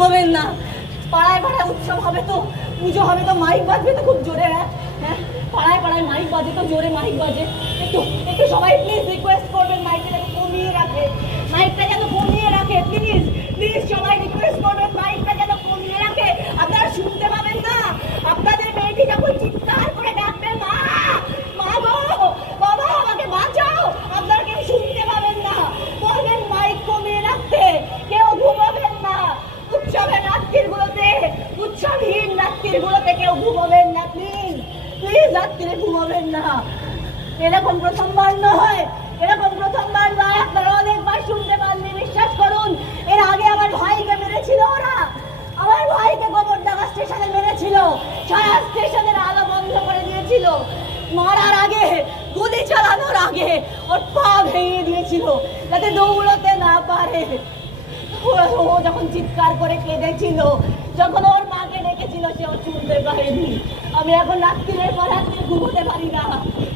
ঘুমাবেন না। পাড়ায় পাড়ায় উৎসব হবে তো, পুজো হবে তো, মাইক বাজবে তো খুব জোরে। হ্যাঁ, পাড়ায় পাড়ায় মাইক বাজে তো, জোরে মাইক বাজে। একটু একটু সবাই প্লিজ রিকোয়েস্ট করবেন মাইকটা যেন কমিয়ে রাখে, মাইকটা যেন কমিয়ে রাখে। প্লিজ প্লিজ সবাই রিকোয়েস্ট করবেন মাইকটা যেন কমিয়ে রাখে। আপনারা শুনতে পাবেন না আপনাদের মেয়েটি যখন চিৎকার করে ডাকবে মা, মা গো, বাবা আমাকে বাঁচাও, আপনারা কেউ শুনতে পাবেন না। বলবেন মাইক কমিয়ে রাখতে, কেউ ঘুমাবেন না। উৎসবের রাত্রিগুলোতে, উৎসবহীন রাত্রিগুলোতে কেউ ঘুমাবেন না। প্লিজ প্লিজ রাত্রিরে ঘুমাবেন না। এরকম প্রথমবার নয়, এরকম প্রথমবার নয়, আপনারা অনেকবার শুনতে পাননি। বিশ্বাস করুন, এর আগে আমার ভাইকে মেরেছিল ওরা, আমার ভাইকে গোবরডাঙ্গা স্টেশনে মেরেছিল, সারা স্টেশনের আলো বন্ধ করে দিয়েছিল। মারার আগে, গুলি চালানোর আগে ওর পা ভেঙে দিয়েছিল যাতে দৌড়তে না পারে। ও যখন চিৎকার করে কেঁদেছিল, যখন ওর মাকে ডেকেছিল, সে ও শুনতে পারেনি। আমি এখন রাত্রির পর রাত্রে ঘুমোতে পারি না।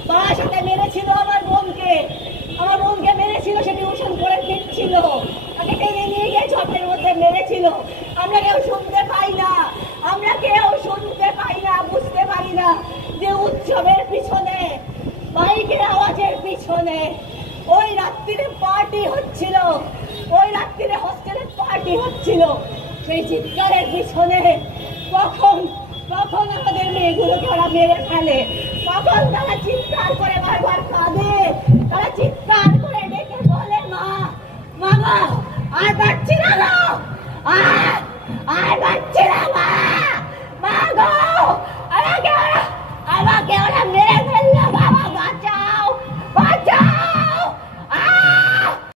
মার সাথে মেরেছিল আমার বোনকে, আমার বোনকে মেরেছিল, সে টিউশন করে ফিরছিল, তাকে টেনে নিয়ে গিয়ে ঝড়ের মধ্যে মেরেছিল। আমরা কেউ শুনতে পাই না, আমরা কেউ শুনতে পাই না, বুঝতে পারি না যে উৎসবের পিছনে, মাইকের আওয়াজের পিছনে ওই রাত্রিরে পার্টি হচ্ছিল, ওই রাত্রিরে হোস্টেলের পার্টি হচ্ছিল। সেই চিৎকারের পিছনে কখন কখন আমাদের মেয়েগুলোকে ওরা মেরে ফেলে, কখন তারা চিৎকার করে বারবার কাঁদে, তারা চিৎকার করে ডেকে বলে মা, মা আর পারছি